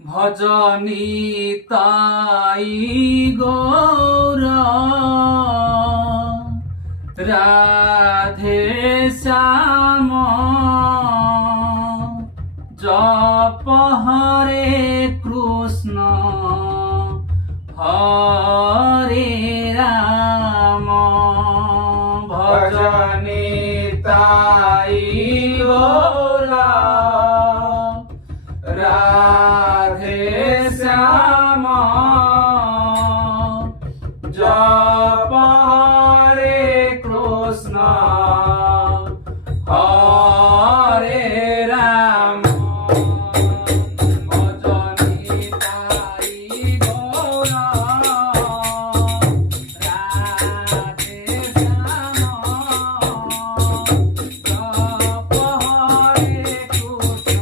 ভজনী তাই গৌর রাধে শ্যাম জপ হরে কৃষ্ণ হরে রাম ভজনী তাই গৌর রাধে শ্যাম জপ হরে কৃষ্ণ হরে রাম ভজনী তাই গৌর রাধে শ্যাম জপ হরে কৃষ্ণ